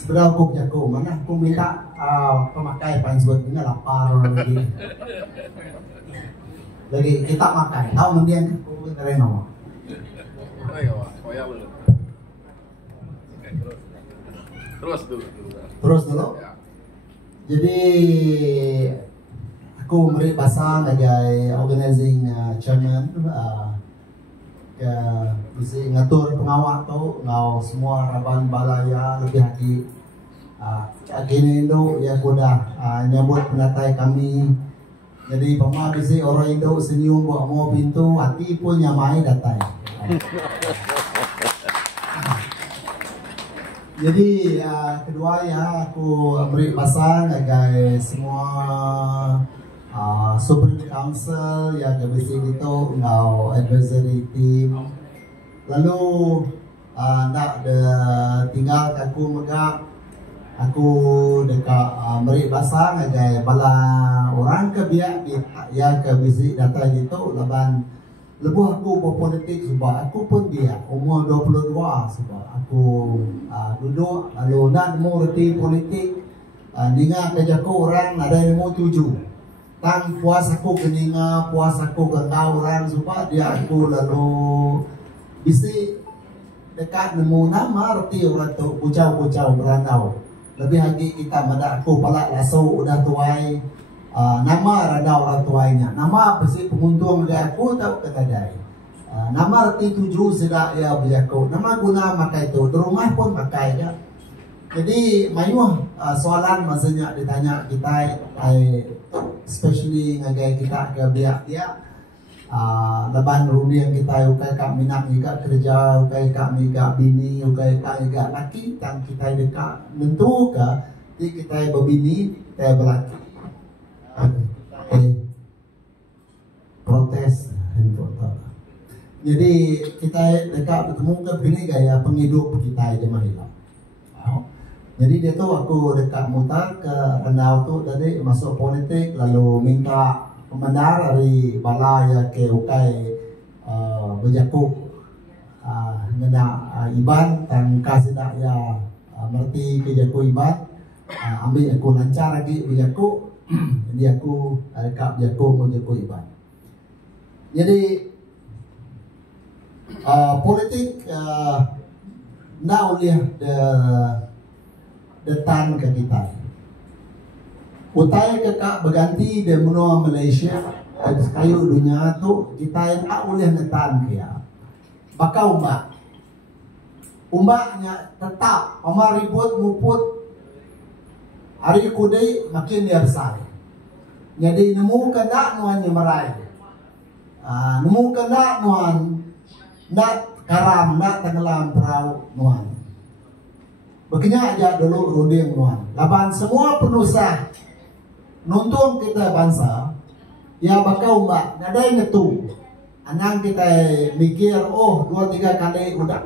sebenarnya aku jago mana aku minta pemakai password ini lapar lagi kita makan tahu mendiang aku tereno. Terus dulu. Ya. Jadi aku beri pasang sebagai organizing chairman ke bisa ngatur pengawal tu ngau semua raban balaya lebih hati gini Indo ya kuda nyambut penatai kami. Jadi pemah bisa orang Indo senyum buat mau pintu hati pun nyamai datai. Jadi kedua ya aku beri pasang sebagai semua Supreme Council yang bisa itu ngau advisory team. Lalu nak tinggal aku megak aku dekat beri pasang sebagai bala orang ke biak yang ke bisa data itu leban lebuh aku berpolitik sebab aku pun biak umur 22 sebab aku duduk lalu nak mau reti politik ninga kerja aku orang ada yang mau tuju tan puas aku keninga puas aku ke orang supaya dia aku lalu bisa dekat nemu nama reti orang tu bucau-bucau berandau lebih lagi kita pada aku palak laso udah tuai nama rada orang tuainya nama besi penguntung dia aku tahu ketadai nama reti tuju sudah ya berjaku nama guna makai itu di rumah pun pakai ya. Jadi mayuh soalan maksudnya ditanya kita especially ngagai kita ke dia leban rudi yang kita ukai kak minat juga kerja ukai kak miga bini ukai kak miga laki dan kita dekat mentu ke di kita berbini kita berlaki protes jadi kita dekat bertemu ke bini gaya penghidup kita jemaah hilang. Jadi dia tu aku dekat mutar ke Rendau tu tadi masuk politik lalu minta pemandar dari balai ke ukai berjakuk ngena iban dan kasih dak ya merti ke jakuk iban ambil aku lancar lagi berjakuk jadi aku dekat berjakuk mau jakuk iban. Jadi politik nak oleh detan ke kita. Utai kekak berganti di menua Malaysia kayu dunia tu kita yang tak boleh netan kia. Bakal umbaknya tetap omar ribut muput hari kudai makin dia besar. Jadi nemu kena nuan nyemerai, nemu kena nuan nak karam nak tenggelam perahu nuan. Begini aja dulu runding nuan. Laban semua penusah nonton kita bangsa ya bakal mbak ada yang ngetu anang kita mikir oh 2-3 kali udah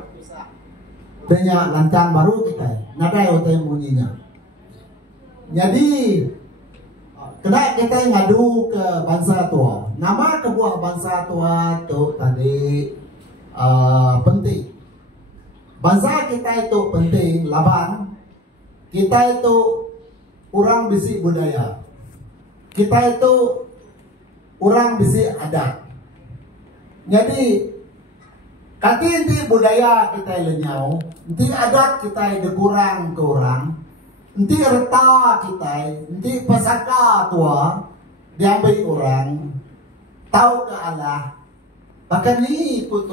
banyak lancar baru kita nada yang bunyinya jadi kena kita ngadu ke bangsa tua nama kebuah bangsa tua tu tadi penting bangsa kita itu penting laban kita itu orang bisi budaya kita itu orang bisi adat. Jadi kati inti budaya kita lenyau, inti adat kita kurang ke orang, inti reta kita, inti pasaka tua diambil orang, tahu ke Allah. Bahkan ni ikut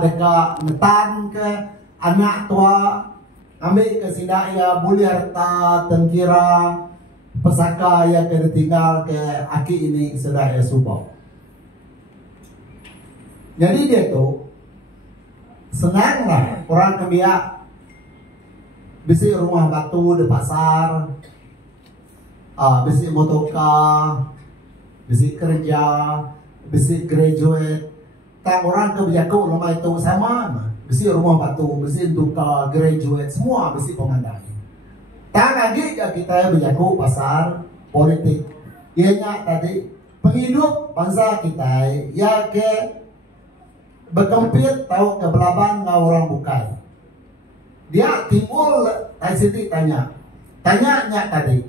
dekat netan ke anak tua, ambil ke sidaya boleh reta tengkira. Pesaka yang kena tinggal ke aki ini sedaya subau. Jadi dia tu senang lah orang kebiak bisi rumah batu di pasar, bisi motoka, bisi kerja, bisi graduate. Tak orang kebiak kau rumah itu sama, bisi rumah batu, bisi duka, graduate semua bisi pemandang. Tak lagi kita berjaku pasar politik. Ianya tadi penghidup bangsa kita ya ke berkempit tahu ke belabang ngau orang bukai. Dia timbul dari situ tanya tadi.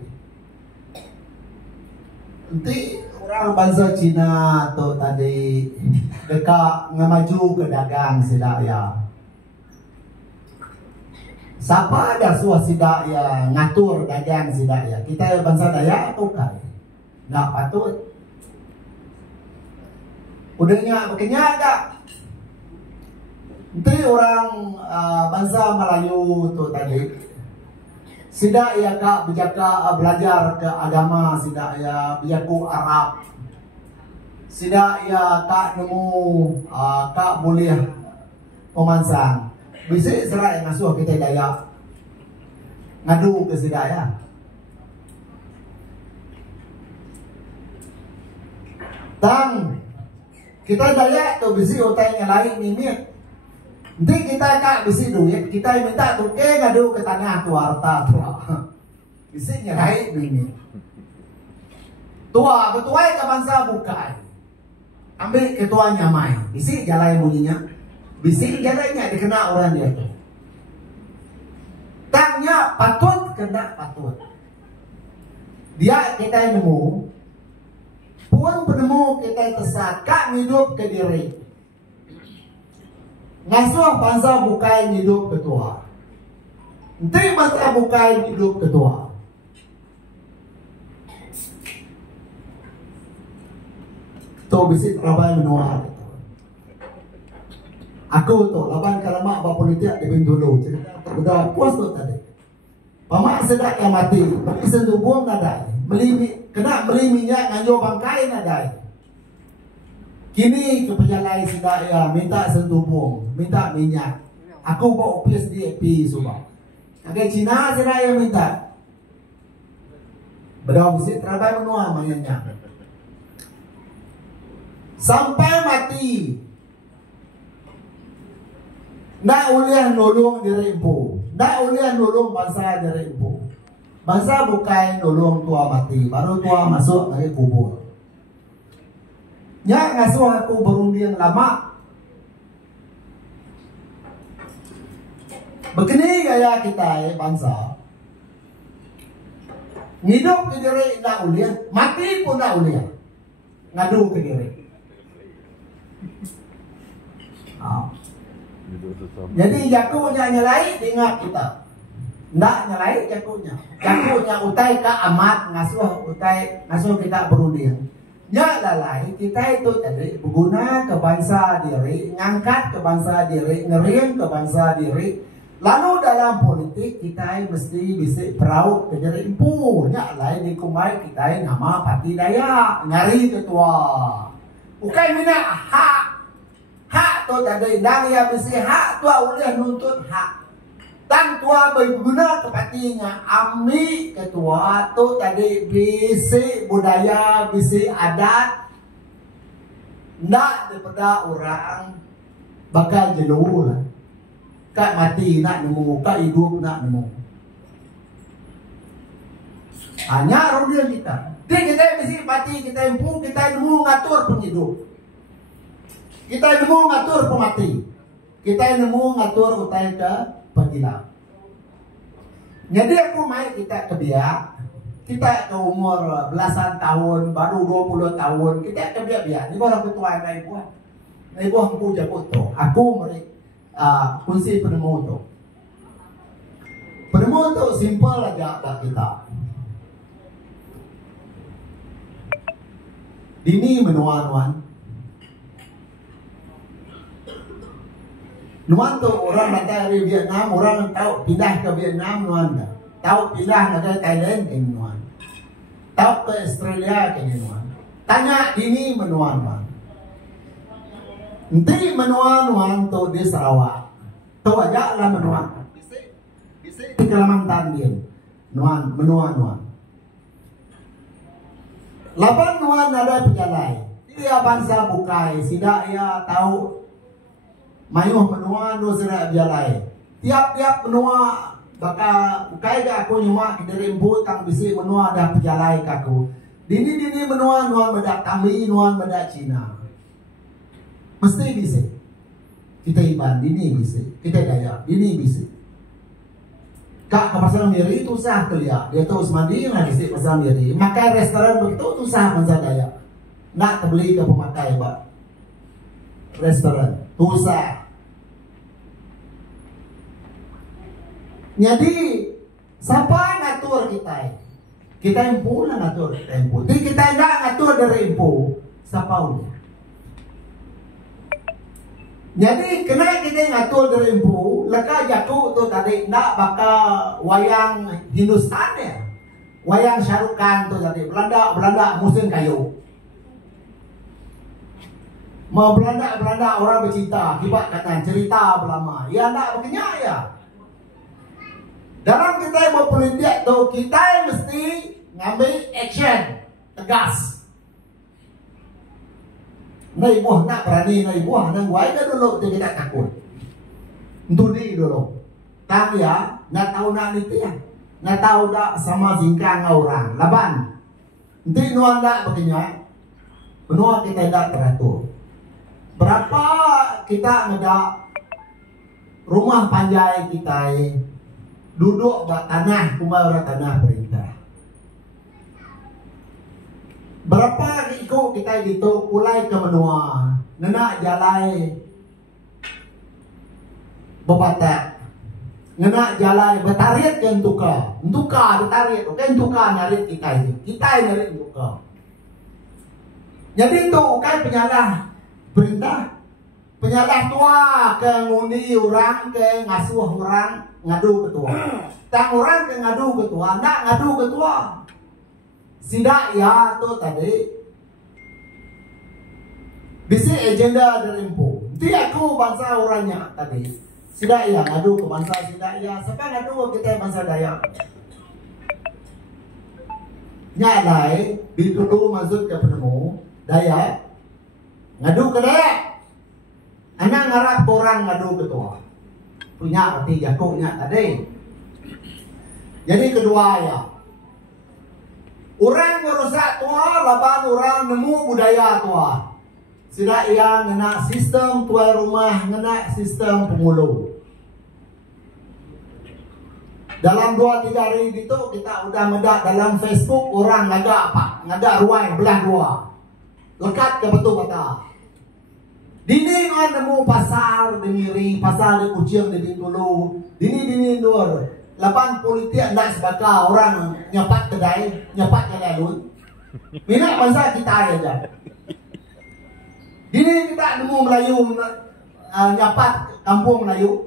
Nanti orang bangsa Cina tu tadi dekat ngamaju ke dagang sidak ya. Siapa ada suah sidak ya ngatur dagang sidak ya? Kita bangsa Dayak atau kan? Nggak patut. Udahnya begini agak. Nanti orang bangsa Melayu tu tadi sidak ya kak berjaka belajar ke agama, sidak ya berjaku Arab, sidak ya kak nemu kak boleh pemansang. Bisa serai ngasuh kita Dayak ngadu ke sidak ya. Tang kita Dayak tu bisi utai yang lain mimik. Nanti kita kak bisi duit, kita minta tuke ngadu ke tanah tu harta tu. Bisi nyerai bini. Tua betuai ke bangsa bukai. Ambil ketuanya mai. Bisi jalai bunyinya. Bisi jalainya dikena orang dia tu. Tangnya patut kena patut. Dia kita nemu. Puan penemu kita tersat kak hidup ke diri. Ngasuh bangsa bukai hidup ketua. Nanti bangsa bukai hidup ketua. Tu bisik rabai menua. Aku tu laban kalamak apa politik di Bintulu. Cerita puas tu tadi. Pamak sedak yang mati. Bagi sentuh buang nadai. Kena beli minyak nganjur bangkai nadai. Kini kepejalai sidak ya minta sentuh buang, minta minyak. Aku bawa opis di EP subang. Agak Cina sidak ya minta. Berau mesti terabai menua mayanya. Sampai mati. Ndak uliah nolong diri ibu. Ndak uliah nolong bangsa diri ibu. Bangsa bukan nolong tua mati, baru tua masuk lagi kubur. Nya ngasuh aku berunding lama. Begini gaya kita bangsa. Hidup ke diri ndak uliah, mati pun ndak uliah. Ngadu ke diri. Jadi jakunya nyelai ingat kita. Ndak nyelai jakunya. Jakunya utai ka amat ngasuh kita berunding. Ya lalai kita itu tadi berguna ke bangsa diri, ngangkat ke bangsa diri, ngering ke bangsa diri. Lalu dalam politik kita mesti bisa peraut ke diri empu. Ya lain di kumai kita nama parti Dayak, ngari ketua. Bukan mina hak tu tadi dang ya mesti hak tu boleh nuntut hak. Dan tua berguna kepentingan ami ketua tu tadi bisi budaya, bisi adat nak daripada orang bakal jenuh lah. Kak mati nak nemu, kak hidup nak nemu. Hanya rudia kita. Jadi kita bisi mati, kita empu, kita nemu ngatur penghidup. Kita nemu ngatur pemati. Kita nemu ngatur utai ke penggila. Jadi aku main kita ke biak. Kita ke umur belasan tahun, baru 20 tahun. Kita ke biak. Ini orang ketua naik buah. Naik buah aku jago tu. Aku meri kunci penemu tu. Penemu tu simple aja dah kita. Dini menuan-nuan. Nuan tu orang datang dari Vietnam, orang tahu pindah ke Vietnam nuan dah. Tahu pindah ke Thailand ke nuan. Tahu ke Australia ke nuan. Tanya dini menuan-nuan. Nanti menuan-nuan tu di Sarawak. Tu aja lah menuan. Bisa di Kalimantan dia. Nuan, menuan-nuan. 8 nuan ada pejalai. Dia bangsa bukai, sidak ia tahu mayuh menua no sera bialai. Tiap-tiap menua baka bukai ga aku nyuma dari embu tang bisi menua dah pejalai kaku. Dini menua nuan medak Tambi, nuan medak Cina. Mesti bisa. Kita Iban dini bisa. Kita Dayak dini bisa. Kak ke pasar Miri itu sah tuh ya. Dia tahu semadi lah di pasar Miri. Makan restoran begitu tuh sah bangsa Dayak. Nak terbeli ke pemakai Pak. Restoran tuh sah. Jadi siapa ngatur kita? Kita yang pula ngatur kita yang pula. Jadi kita enggak ngatur dari info. Siapa udah? Jadi kena kita ngatur dari info, laka jaku tu tadi nak bakal wayang Hindustan ya, wayang Shah Rukh Khan tu tadi Belanda musim kayu. Mau Belanda orang bercerita, kibat kata cerita berlama. Ya nak begini ya. Dalam kita yang berpolitik tu kita yang mesti ngambil action tegas. Nai buah nak berani, nai buah nang buai dah dulu dia tidak takut. Itu di dulu. Tak ya, nak tahu nak itu ya, nak tahu tak sama singkang orang, laban. Nanti nuan tak begini, benua kita tidak teratur. Berapa kita ada rumah panjai kita duduk bak tanah, kumara tanah perintah. Berapa ikut kita itu ulai ke menua, nenak jalai bebatak, nenak jalai bertarik ke entuka bertarik, oke entuka narik kita yang narik entuka. Jadi itu kan penyalah perintah, penyalah tua ke ngundi orang, ke ngasuh orang, ngadu ketua. Tak orang ke ngadu ketua, nak ngadu ketua. Sidak ya tu tadi bisi agenda dari info. Dia aku bangsa orangnya tadi. Sidak ya ngadu ke bangsa sidak ya. Siapa ngadu kita bangsa Dayak. Nyalai dituduh masuk ke penemu Dayak. Ngadu ke Dayak. Anak ngarap orang ngadu ketua. Punya arti jakuknya tadi. Jadi kedua ya. Orang merusak tua, laban orang nemu budaya tua. Sida ia ngena sistem tua rumah, ngena sistem pemulu. Dalam 2-3 hari itu kita udah medak dalam Facebook orang ngada apa? Ngada ruai belah dua. Lekat ke betul kata. Dini kan nemu pasar di Miri, pasar di Kucing di Bintulu. Dini dur. 8 politik nak sebaka orang nyapat kedai, nyapat kedai lun. Minat bangsa kita aja. Ini kita nemu Melayu nyapat kampung Melayu.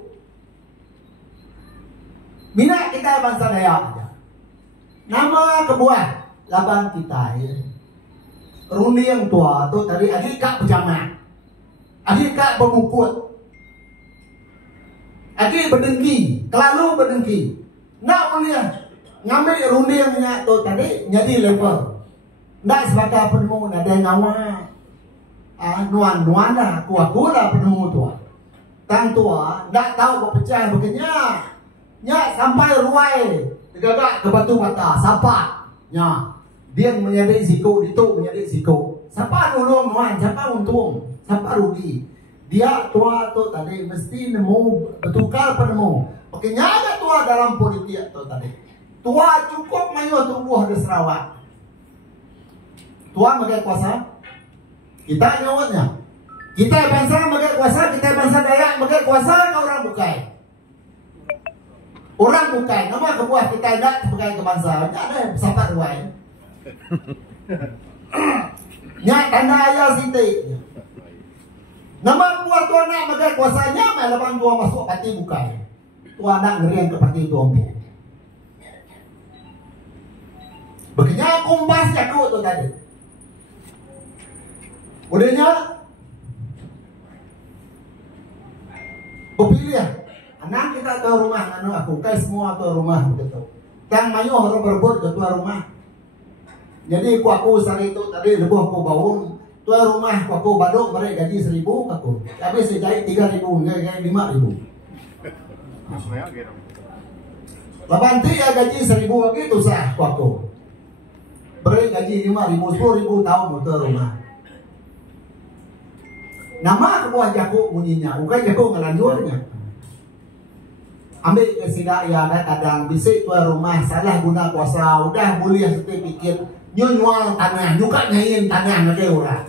Minat kita bangsa Dayak aja. Nama kebuah laban kita Rundi yang tua tu tadi adik kak berjamaah. Adik kak bermukut. Adik berdengki, kelalu berdengki. Nak boleh ngambil rundi yang tu tadi jadi level. Nak sebagai penemu ada nama nuan dah, aku lah penemu tua. Tang tua, nak tahu berpecah begini. Nya sampai ruai, tegak ke batu bata, siapa? Nya dia menjadi siku, itu menjadi siku. Siapa nolong nuan, siapa untung, siapa rugi. Dia tua tu tadi mesti nemu bertukar penemu. Oke, nyada tua dalam politik tu tadi. Tua cukup mayu tubuh di Sarawak. Tua bagai kuasa. Kita nyawatnya. Kita bangsa bagai kuasa, kita bangsa Dayak bagai kuasa, ke orang bukai. Orang bukai, nama kebuah kita tidak sebagai kebangsa. Tidak ada sahabat ruai. Nya tanda ayah siti. Nama buah tua nak bagai kuasanya, melawan tua masuk pati bukai. Tua nak ngerian ke pati tua ambil. Begini kumpas jakut tu tadi. Udahnya berpilih. Anak kita tua rumah, anu aku kai semua tua rumah begitu. Tang mayu orang berebut ke tua rumah. Jadi aku sari itu tadi lebuh aku bangun. Tua rumah aku baduk mereka gaji 1.000 aku. Tapi saya jahit 3.000, enggak 5.000. Labanti ya gaji 1.000 begitu sah aku. Beri gaji 5.000, 10.000 tahun tua rumah. Nama kebuah jaku bunyinya, bukan jaku ngelanjurnya. ambil ke sidak ya kadang bisik tuan rumah salah guna kuasa udah boleh setiap pikir nyuang tanah nyuka nyain tanah ada orang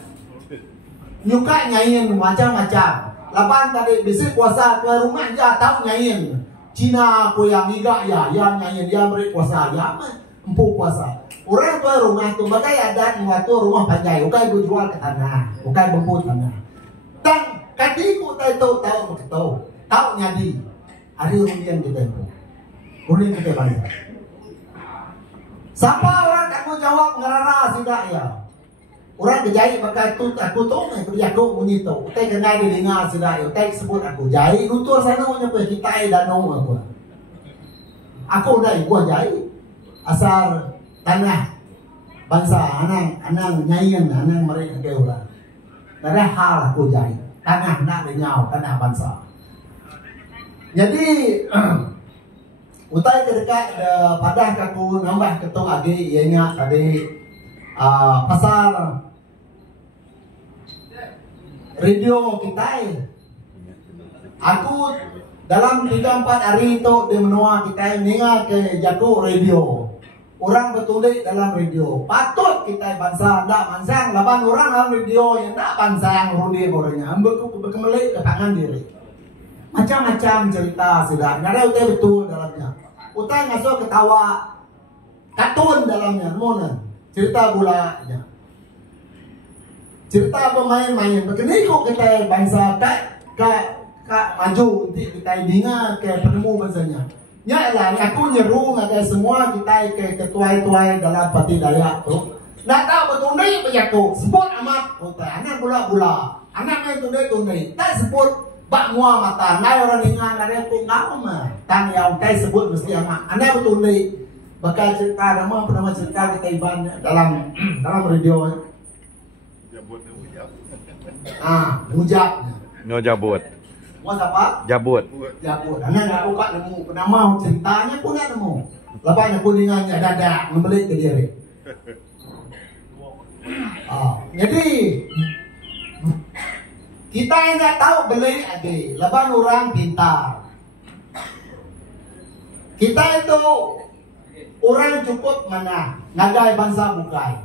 nyuka nyain macam-macam lapan tadi bisik kuasa tuan rumah ya tahu nyain Cina aku yang iga ya nyain dia beri kuasa ya empu kuasa orang tuan rumah tu bagai adat waktu rumah panjai ukai berjual ke tanah ukai bemput tanah dan katiku tahu tahu nyadi ada rundian kita itu rundian kita banyak siapa orang aku jawab ngerara tidak ya orang kejai pakai aku tahu aku bunyi tu utai kenal di dengar tidak ya utai sebut aku jai lutur sana punya kita danau aku udah gua jai asal tanah bangsa anang nyayan anang mereka ke orang ada hal aku jai tanah nak dengan tanah bangsa. Jadi utai kedekat padah kaku nambah ketung agi ianya tadi pasar radio kita. Aku dalam 3-4 hari itu di menua kita ninga ke jago radio. Orang betulik dalam radio. Patut kita bangsa ndak mansang laban orang dalam radio yang ndak bansang rudi orangnya. Berkemelik ke tangan diri. Macam-macam cerita sudah. Nada utai betul dalamnya. Utai ngasuh ketawa kartun dalamnya. Mana? Cerita bola. Cerita pemain-main. Begini kok kita bangsa kak maju untuk kita dengar ke penemu bangsanya. Ya lah, aku nyeru ada semua kita ke ketua-tuai dalam parti Dayak tu. Nak tahu betul ni berjatuh. Sebut amat. Utai anak bola-bola. Anak main tunai. Tak sebut bak mua mata, nai orang dengar ada tu ngau mah. Tang yang kai sebut mesti amat. Anda betul ni bakal cerita nama cerita kita iban dalam radio. Jabut. Mujab. No jabut. Mau apa? Jabut. Anda nak buka nemu nama ceritanya pun nak nemu. Lepas aku dengarnya dadak membeli ke diri. Jadi kita yang tak tahu beli adik, lepas orang pintar. Kita itu orang cukup mana, nagai bangsa bukai.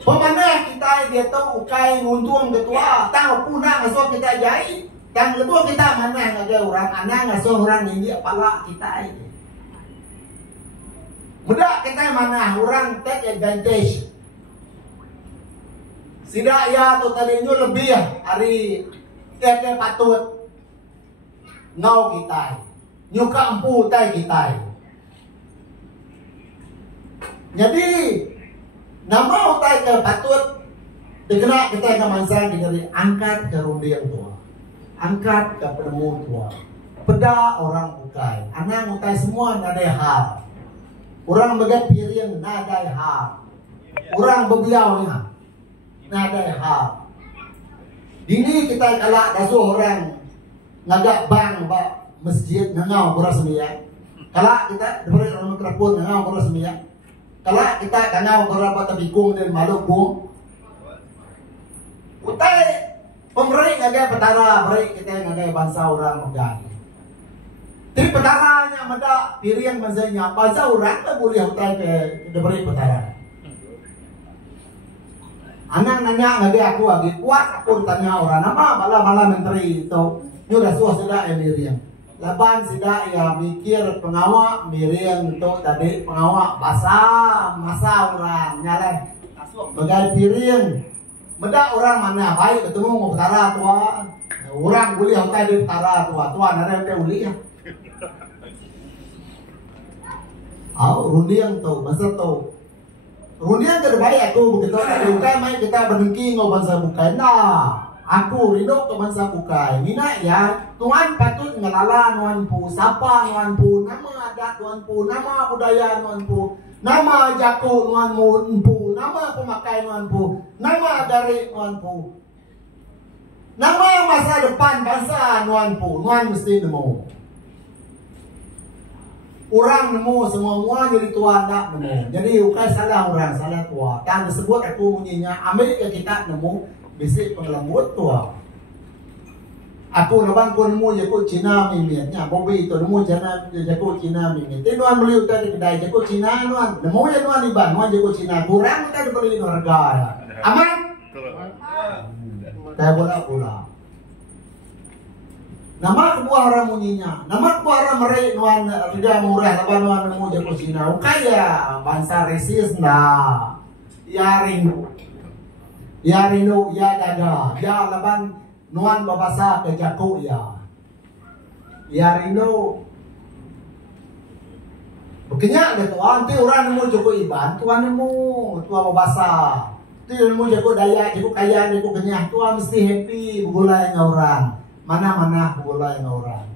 Pemanah kita dia tahu bukai untung ketua, tahu punah ngasuh kita jahit. Dan kedua kita mana nagai orang anak ngasuh orang ini pala kita ini. Mudah kita mana orang take advantage. Sidak ya tu tadi nyu lebih hari dia patut ngau kita. Nyuka empu tai kita. Jadi nama utai ke patut dikena kita ke mansang dari angkat ke rundiang tua. Angkat ke penemu tua. Peda orang bukai. Anak utai semua ada hal. Orang bagai piring ada hal. Orang bebiaunya ada hal. Dini kita kalak dasuh orang ngagak bang ba masjid ngau beras sembilan. Kalak kita diberi orang mikrofon ngau beras sembilan. Kalak kita ngau berapa tabikung dan Maluku. Utai pemerintah ngagak petara, beri kita ngagak bangsa orang menggan. Tapi petaranya mada piring mazanya bangsa orang tak boleh utai ke diberi petara. Anak nanya lagi aku lagi kuat aku tanya orang apa malah menteri itu nyudah suah sudah miriam laban sudah ya mikir pengawak miriam itu tadi pengawak masa orang nyaleh bagai piring meda orang mana baik ketemu mau utara tua orang boleh hotel di utara tua ada yang uli ya rundiang tuh masa tuh Rundian terbaik aku begitu tadi bukai main kita berdengki ngau bangsa bukai. Nah, aku rindu ke bangsa bukai. Mina ya, Tuhan patut ngelala nuan pu, sapa nuan pu, nama adat nuan pu, nama budaya nuan pu, nama jaku nuan pu, nama pemakai nuan pu, nama dari nuan pu, nama masa depan bangsa nuan pu, nuan mesti nemu. Orang nemu semua jadi tua tak nemu. Jadi bukan salah orang, salah tua. Dan disebut aku bunyinya Amerika kita nemu bisik pengelambut tua. Aku laban ko nemu jago Cina miminya, Bobby itu nemu jago Cina mimit. Ti nuan beli utai di kedai jago Cina nuan. Nemu ya nuan iban, nuan jago Cina kurang kita dibeli harga. Aman? Kayak bola. Nama kebuah orang munyinya, nama kebuah orang mereka nuan tidak murah laban nuan nemu jago Cina. Kaya bangsa resis nah, yaring, yarino, ya daga, ya laban nuan babasa ke jago ya, yarino. Bukannya ada tuan, tu orang nemu jago iban, tuan nemu tuan babasa. Tu nemu jago daya, jago kaya, jago kenyah, tuan mesti happy begulai dengan orang. Mana-mana begulai dengan orang.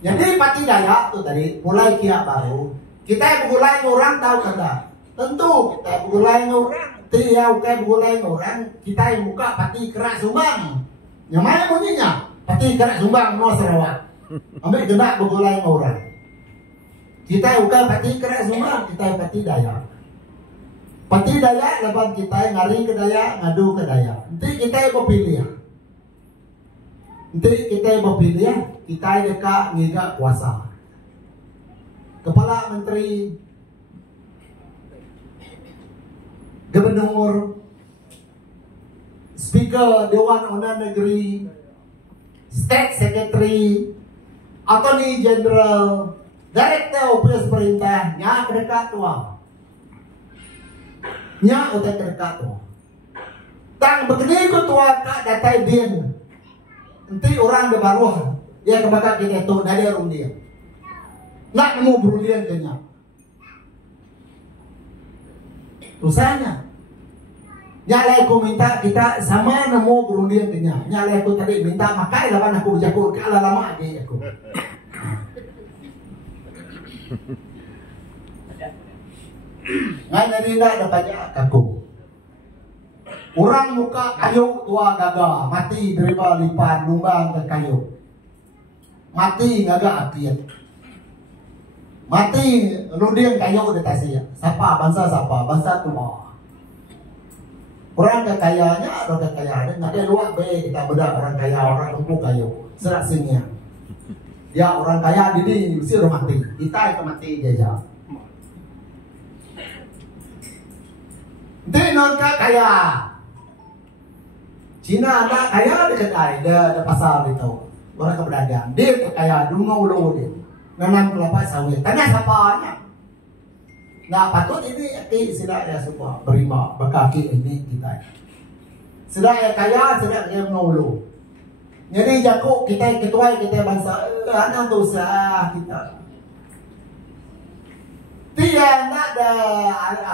Jadi pati daya tu tadi mulai kia baru. Kita begulai dengan orang tahu kada? Tentu kita begulai dengan orang. Tiap kita begulai dengan orang, kita yang muka pati kerak sumbang. Yang mana bunyinya? Pati kerak sumbang no Sarawak. Ambil genak begulai dengan orang. Kita yang muka pati kerak sumbang, kita yang pati daya. Pati daya lepas kita yang ngari ke daya, ngadu ke daya. Nanti kita yang berpilih. Nanti kita yang berpilih, kita yang dekat ngigak kuasa. Kepala Menteri, Gubernur, Speaker Dewan Undangan Negeri, State Secretary, Attorney General, Director Office Perintah, nya dekat tua. Nya udah dekat tua. Tang begini ko tua kak datai din. Nanti orang de baruah ya kebakar kita itu dari orang dia. Nak mau berundian kenyang. Usahanya. Nyalai aku minta kita sama nemu berundian kenyang. Nyalai aku tadi minta makai lawan aku jago kalah lama aja aku. Ngan jadi nak dapatnya aku. Orang muka kayu tua gaga mati derima lipat numbang ke kayu. Mati gaga apiat. Mati ludian kayu di tasnya. Siapa bangsa tua. Orang kekayanya ada kekayaan, ada luak be kita beda orang kaya orang lumpuh kayu. Serak singnya. Ya orang kaya ini mesti orang mati. Kita itu mati jajah. Di non kaya. Cina ada kaya di kedai, di pasar itu. Orang keberdagang. Dia kaya dungu lu dia. Nanam kelapa sawit. Tanya siapanya. Nah patut ini sudah ya semua berima berkaki ini kita. Sudah ya kaya, sudah ya ngulu. Jadi jago kita ketua kita bangsa, anak dosa kita. Dia nak ada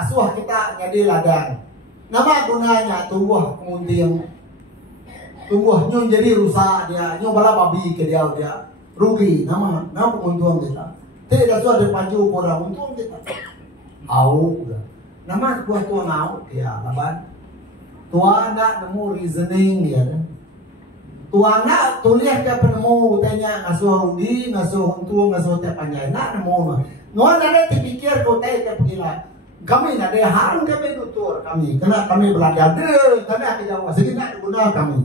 asuh kita jadi ladang. Nama gunanya tumbuh kemudian tumbuh nyon jadi rusak dia, nyon bala babi ke dia rugi nama untung kita. Tidak sudah paju kurang untung kita. Au, nama buah tua ngau ya laban. Tua nak nemu reasoning dia. Tua nak tulis ke penemu tanya ngasuh rugi, ngasuh untung, ngasuh teh panjang nak nemu. Nuan ada dipikir kau teh pergilah. Kami nak ada harun kami tutur kami. Kena kami belajar deh, kami akan jawab. Segini nak guna kami.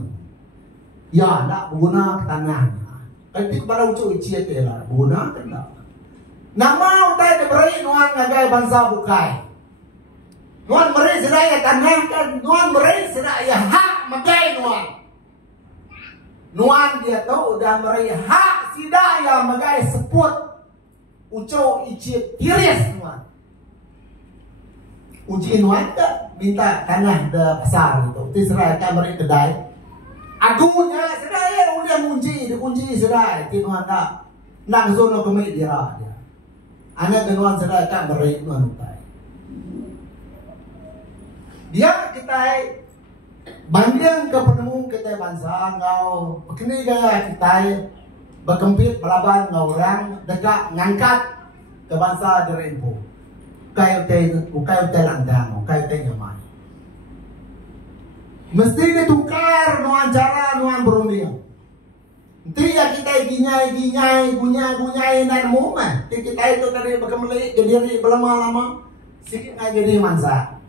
Ya nak guna tanahnya. Tapi kepada ucu iciat lah guna kena. Nama utai diberi nuan ngagai bangsa bukai. Nuan beri sedaya tanah kan. Nuan beri sedaya hak magai nuan. Nuan dia tahu udah beri hak sidaya magai seput. Ucu iciat tiris nuan. Uji nuan tak minta tanah de pasar itu. Tiserai kan beri kedai. Agunya sedaya udah dikunci sedaya. Nuan tak nang zona kemik dia. Anak genuan sedaya kan beri nuan utai. Dia kita banding ke penemu kita bangsa ngau begini gaya kita berkempit belaban ngau orang dekat ngangkat ke bangsa derempu. Kayu teh landang, kayu teh nyamai. Mesti ditukar nuan cara nuan berunding. Nanti ya kita ginyai, gunyai dan mumah. Kita itu tadi berkembali jadi lama-lama sikit nggak jadi mansa.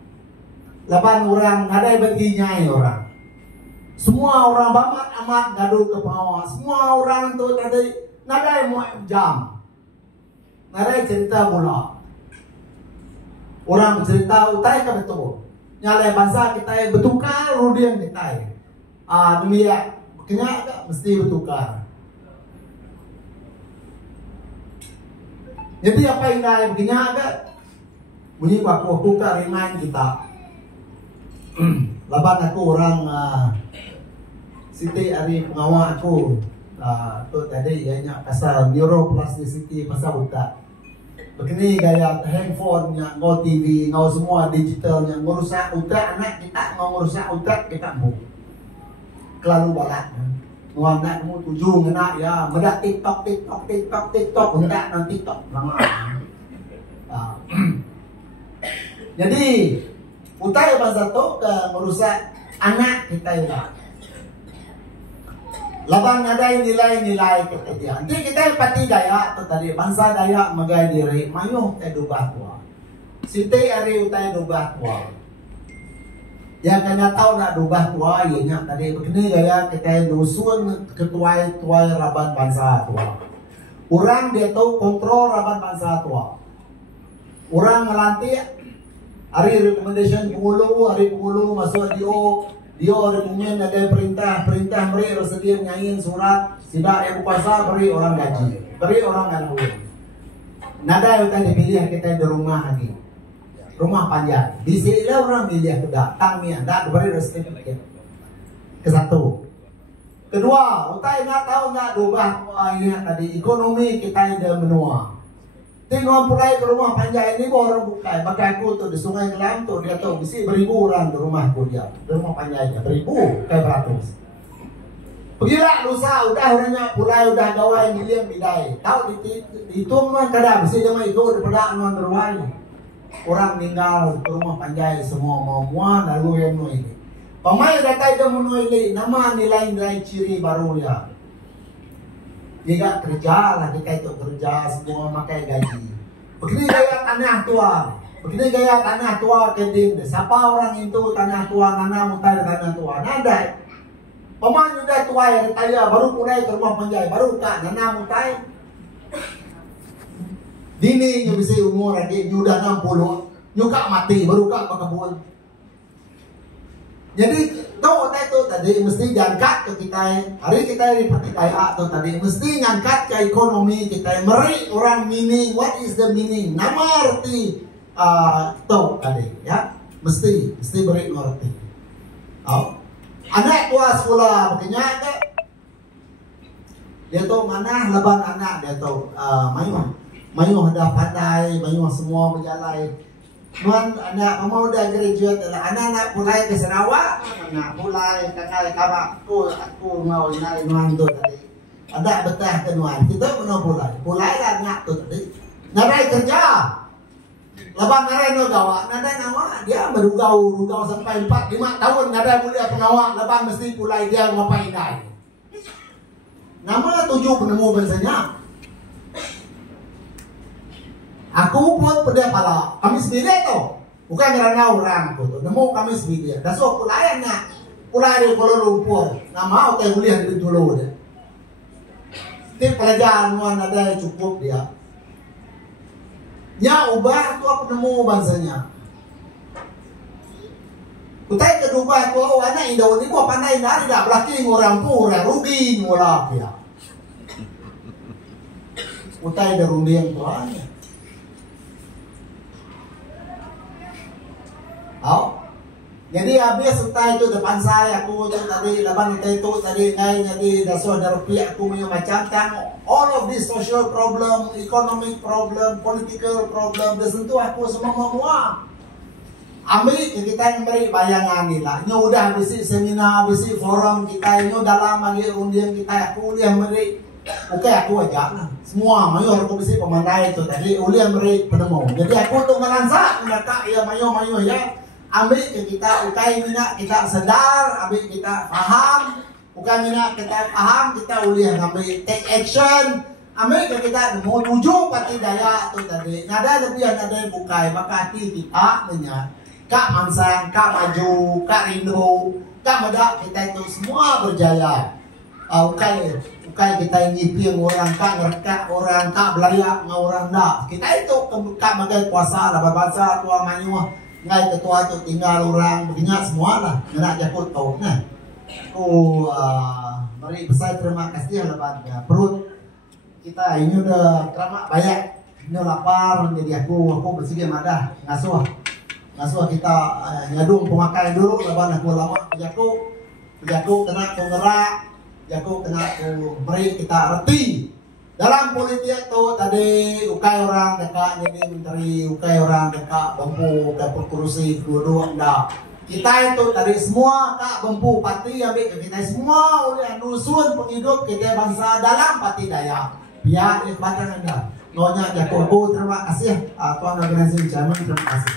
Lapan orang ada yang berginyai orang. Semua orang bamat amat gaduh ke bawah. Semua orang tu tadi nadai mau jam. Nadai cerita mula. Orang cerita utai ke betul. Nyalai bangsa kita bertukar rudian kita. Demikian kena mesti bertukar. Jadi apa yang dah begini agak bunyi aku ke remind kita. Laban aku orang Siti hari pengawal aku tu tadi ianya pasal neuroplasticity pasal utak. Begini gaya handphone yang ngau TV, ngau semua digital yang merusak utak anak kita, ngau merusak utak kita bu. Kelalu balat. Ngau anak kamu tujuh anak ya, medak TikTok, medak non TikTok lama. Jadi utai bahasa tu ke merusak anak kita ya. Labang ada nilai-nilai kita. Nanti kita pati Dayak tu tadi bangsa Dayak magai diri mayuh ke dubah tua. Siti hari utai dubah tua. Yang kena tahu nak dubah tua ianya tadi begini gaya kita dusun ketua-tua raban bangsa tua. Orang dia tahu kontrol raban bangsa tua. Orang melantik hari recommendation pengulu masuk dia rekomend ada perintah beri bersedia nyanyiin surat sidak yang kuasa beri orang gaji beri orang nganu nada yang kita dipilih kita di rumah lagi rumah panjang di sini orang pilih datang ni anda beri resmi ke satu kedua utai nak tahu nak ubah ini tadi ekonomi kita ada menua. Tengok pulai ke rumah panjang ini baru buka. Maka aku tu di Sungai Kelam tu dia tahu mesti beribu orang di rumah aku dia. Di rumah panjangnya beribu kayak beratus. Pergilah lusa udah orangnya pulai udah gawai milian bidai. Tahu dihitung kan kadang mesti dia itu daripada anuan berwai. Orang tinggal di rumah panjang semua mau lalu yang ini. Pemain data itu menulis nama nilai-nilai ciri baru ya. Dia kerja lah kita itu kerja semua makai gaji. Begini gaya tanah tua. Begini gaya tanah tua keding. Siapa orang itu tanah tua nana mutar tanah tua. Nada. Pemain sudah tua yang kaya baru mulai ke rumah panjang baru tak nana mutar. Dini yang bisa umur lagi sudah 60. Nyuka mati baru kak kebun. Jadi tahu itu tadi mesti diangkat ke kita hari kita di kaya tu tadi mesti ngangkat ke ekonomi kita meri orang meaning what is the meaning nama arti tahu tadi ya mesti beri arti. Anak tua sekolah makanya dia tahu mana leban anak dia tahu mayuh dah pandai mayuh semua berjalan. Tuan anak kamu udah graduate lah. Anak mulai ke Sarawak, anak mulai kakak aku mau naik nuan tu tadi. Ada betah ke nuan. Kita mau mulai lah anak tu tadi. Narai kerja. Lepas narai no gawak, narai ngawa dia berugau sampai 4-5 tahun narai mulia pengawak. Lepas mesti mulai dia ngapain naik. Nama 7 penemu biasanya. Aku pun pada pala kami sendiri tu bukan kerana orang tu nemu kami sendiri dah so pulainya pulai dari Kuala Lumpur nama hotel kuliah di dulu dia tip pelajaran nuan ada cukup dia nya ubah tu apa nemu bangsanya utai kedua tu anak Indo ni gua pandai nari dah belaki orang pura rugi ngolah dia utai dah rundian tu aja. Jadi habis utai itu depan saya aku tu tadi laban itu tadi ngai jadi daso ada rupiah aku punya macam all of this social problem, economic problem, political problem disentuh aku semua. Ambil kita yang beri bayangan ni lah. Nyo udah besi seminar, besi forum kita ini dalam lagi undian kita aku yang beri. Oke aku aja lah. Semua mayu aku besi pemandai itu tadi ulian beri penemu. Jadi aku tu melansak mereka ya mayu ya. Ambil kita ukai minat kita sedar, ambil kita faham, ukai minat kita faham, kita uliah ambil take action, ambil kita mau tuju pati daya tu tadi. Nada lebih ada bukai, maka hati kita menyat, kak mansang, kak maju, kak rindu, Kamada kita itu semua berjaya. Ukai kita ini piang orang kak ngerka orang kak belaya orang dah. Kita itu kak magai kuasa lah bahasa tua manyu ngai ketua itu tinggal orang begini semua lah. Nak jakut tau nah. Mari besar terima kasih lebat perut kita ini udah keramat banyak. Ini lapar jadi aku bersih madah ngasuh kita nyadung pemakai dulu leban aku lama jago kena aku ngerak jago kena aku beri kita reti dalam politik itu tadi ukai orang dekat jadi menteri ukai orang dekat bambu dapat kursi dua enggak kita itu tadi semua kak bambu pati ambil ke kita semua oleh dusun penghidup kita bangsa dalam pati daya biar ibadah anda Nonya Jakobo terima kasih Tuan Organisasi Chairman terima kasih.